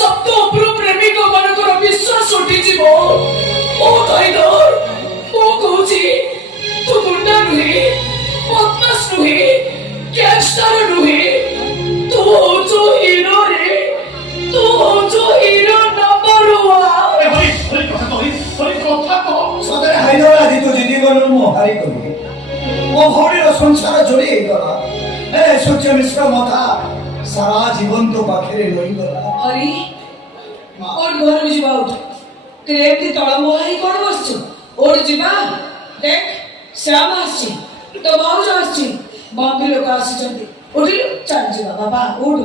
शब्द उपरू प्रेमिक मानकर विश्वास उठी जीव ओ टाइगर ओ कहूची तू गुंडा नुहे बदमाश नुहे गैंगस्टर नुहे तू जो हीरो रे तू जो हीरो नंबर 1 हरि कथा कह सदरे हाइदर आदि तो जिदी गलो मो हारि करू ओ हरिर संसार जोड़ी गला ए सत्य मिश्र मथा सारा जीवन तो पाखरे लई गला हरि और घर जीवा उठ क्रेप ती तळ मोहाई कोण बसछु और जीवा देख श्याम आछि तो बाउज आछि बाकी लोक आछि उठिलु चल जीवा बाबा उठ